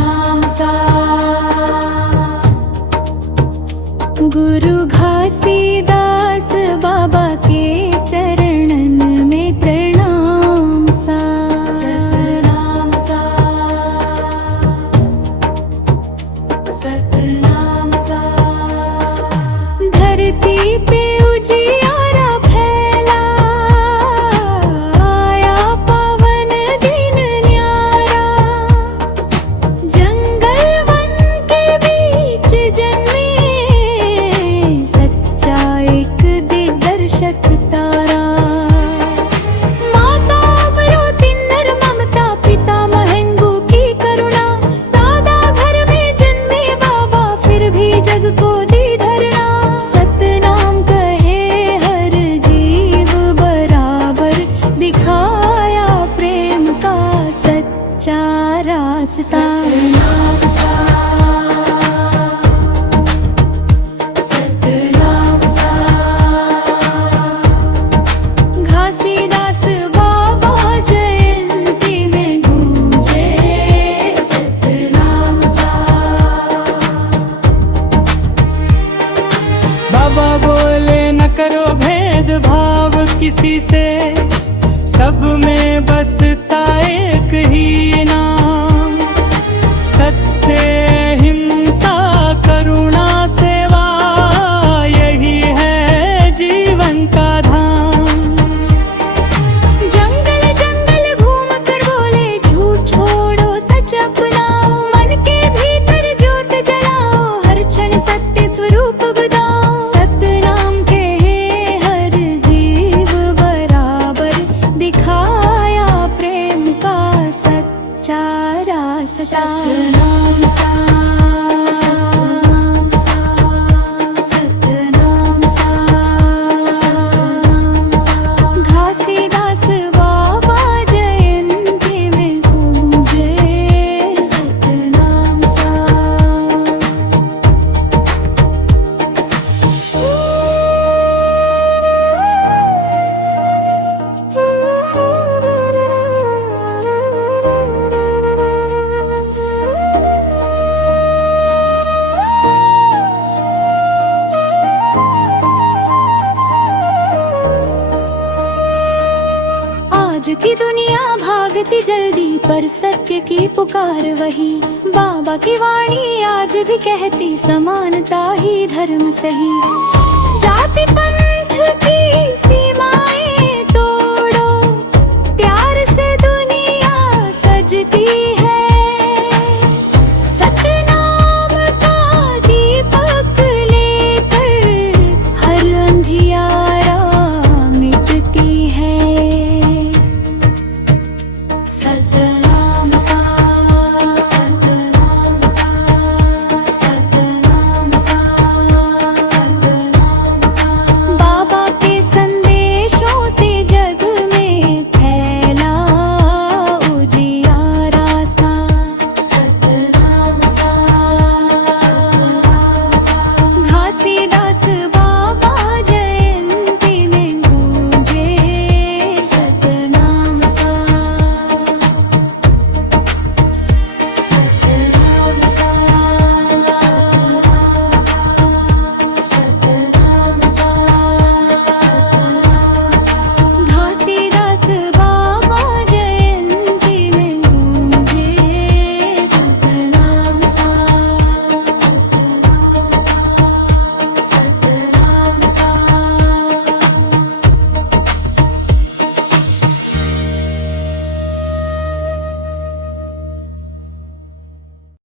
सतनाम सा। गुरु घासीदास बाबा के चरणन में प्रणाम सा। सतनाम सा, सतनाम सा। धरती पे उजियारा फैला, आया पवन दिन न्यारा। जंगल वन के बीच जन्मे, सच्चा एक दिग्दर्शक तारा। माता अमरोती नर ममता, पिता महंगू की करुणा। सादा घर में जन्मे बाबा, फिर भी जग को दी धरना। सतनाम कहे हर जीव बराबर, दिखाया प्रेम का सच्चा रास्ता। सतनाम सा, घासीदास बाबा जयंती में गूंजे सतनाम सा। बाबा बोले न करो भेदभाव किसी से, सब में बसता एक ही नाम। सत्य, हिंसा, करुणा, सेवा, यही है जीवन का धाम। जंगल जंगल घूम कर बोले, झूठ छोड़ो सच अपनाओ। मन के भीतर ज्योत जलाओ, हर क्षण सत्य स्वरूप बताओ। सतनाम कहे हर जीव बराबर, दिखाया प्रेम का सच्चा रास्ता। सतनाम सा, सतनाम सा। घासीदास बाबा जयंती में गूंजे सतनाम सा। आज की दुनिया भागती जल्दी, पर सत्य की पुकार वही। बाबा की वाणी आज भी कहती, समानता ही धर्म सही। जाति पंथ की